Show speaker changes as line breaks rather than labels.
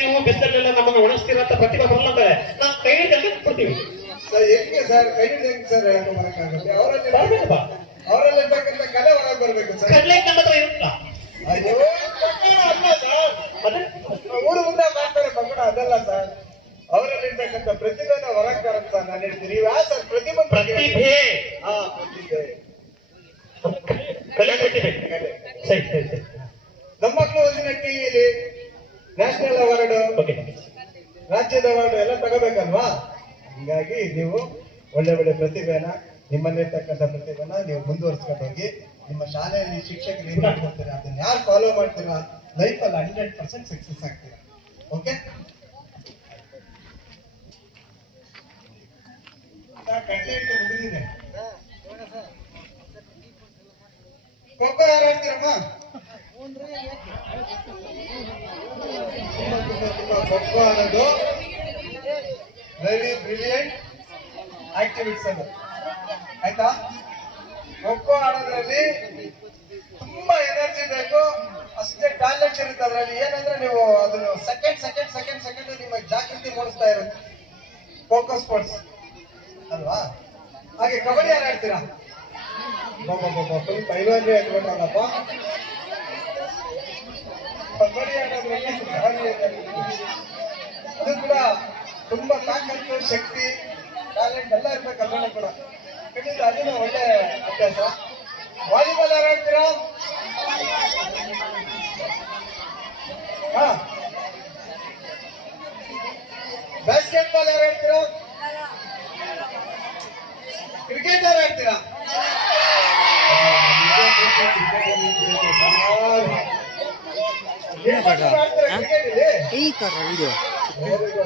ನೀವು ಬಿಸಿಲೆಲ್ಲ ನಮ್ಮನ್ನ ಒಣಗಿಸ್ತೀರ ಅಂತ ಪ್ರತಿಭೆ ಬರಲ್ಲ ನಾವು ಕೈ ಹಿಡಿದು ಕೊಡ್ತೀವಿ
ಸರ್ ಸರ್ ಕೈ ಹಿಡಿದು ಹೆಂಗೆ ಸರ್ ಅವರಲ್ಲಿ ಅವರಲ್ಲಿ ಇರ್ತಕ್ಕಂಥ ಕಲೆ ಹೊರಗೆ ಬರ್ಬೇಕು ಸರ್
ಕಡ್ಲೆ ನಮ್ಮ
ಅಯ್ಯೋ ಅಲ್ಲ ಸರ್ ಊರು ಮುಂದೆ ಅದಲ್ಲ ಸರ್ ಅವರಲ್ಲಿ ಇರ್ತಕ್ಕಂಥ ಪ್ರತಿಭೆನ ಹೊರಗೆ ನಾನು ಹೇಳ್ತೀನಿ ನೀವು ಸರ್ ಪ್ರತಿಭೆ
ಪ್ರತಿಭೆ
ಹಾ ಪ್ರತಿಭೆ.
ಸರಿ ಸರಿ ಸರಿ.
ನಮ್ಮ ಮಕ್ಕಳು ಒಂದಿನ ಟಿವಿಲಿ ನ್ಯಾಷನಲ್ ಅವಾರ್ಡ್
ಓಕೆ.
ರಾಜ್ಯದ ಅವಾರ್ಡ್ ಎಲ್ಲ ತಗೋಬೇಕಲ್ವಾ? ಹೀಗಾಗಿ ನೀವು ಒಳ್ಳೆ ಒಳ್ಳೆ ಪ್ರತಿಭೆನ ನಿಮ್ಮಲ್ಲಿರ್ತಕ್ಕಂಥ ಪ್ರತಿಭೆನ ನೀವು ಮುಂದುವರಿಸ್ಕೊಂಡು ಹೋಗಿ ನಿಮ್ಮ ಶಾಲೆಯಲ್ಲಿ ಶಿಕ್ಷಕರು ಏನ್ ಮಾಡ್ಕೊಡ್ತೀರಾ ಅದನ್ನ ಯಾರು ಫಾಲೋ ಮಾಡ್ತೀರಾ? ಅಲ್ಲಿ ಹಂಡ್ರೆಡ್ ಪರ್ಸೆಂಟ್ ಸಕ್ಸಸ್ ಆಗ್ತೀರಾ? ಓಕೆ ಕಟ್ಲೆ ಇಟ್ಟು ಮುಗಿದಿದೆ. ಖೋಖೋ ಯಾರು ಆಡ್ತೀರಮ್ಮ ಖೋಖೋ ಅನ್ನೋದು ವೆರಿ ಬ್ರಿಲಿಯಂಟ್ ಆಕ್ಟಿವಿಟೀಸ್ ಅದು. ಆಯ್ತಾ? ಖೋಖೋ ಆಡೋದ್ರಲ್ಲಿ ತುಂಬಾ ಎನರ್ಜಿ ಬೇಕು, ಅಷ್ಟೇ ಟ್ಯಾಲೆಂಟ್ ಇರುತ್ತೆ ಅದರಲ್ಲಿ. ಏನಂದ್ರೆ ನೀವು ಅದನ್ನು ಸೆಕೆಂಡ್ ಸೆಕೆಂಡ್ ಸೆಕೆಂಡ್ ಸೆಕೆಂಡ್ ನಿಮ್ಮ ಜಾಗೃತಿ ಮೂಡಿಸ್ತಾ ಇರುತ್ತೆ ಖೋಖೋ ಸ್ಪೋರ್ಟ್ಸ್ ಅಲ್ವಾ? ಹಾಗೆ ಕಬಡ್ಡಿ ಯಾರು ಆಡ್ತೀರಾ? ಫುಲ್ ಪೈಲ್ವಾನ್ರಿ ಆಗ್ಬಿಟ್ರಲ್ಲಪ್ಪ ಕಬಡ್ಡಿ ಆಡೋದ್ರಲ್ಲಿ ಭಾರಿ ಇದೆ. ಅದು ಕೂಡ ತುಂಬಾ ತಾಕತ್ತು ಶಕ್ತಿ ಟ್ಯಾಲೆಂಟ್ ಎಲ್ಲ ಇರ್ಬೇಕು ಅದ್ರಲ್ಲಿ ಕೂಡ ಖಂಡಿತ ಅದನ್ನು ಒಳ್ಳೆ ಅಭ್ಯಾಸ ವಾಲಿಬಾಲ್ ಯಾರು ಆಡ್ತೀರಾ ಹಾ ಬಾಸ್ಕೆಟ್ ಬಾಲ್ ಯಾರು ಆಡ್ತೀರಾ ಕ್ರಿಕೆಟ್ ಯಾರು ಆಡ್ತೀರಾ
¿Qué
es ¿Qué?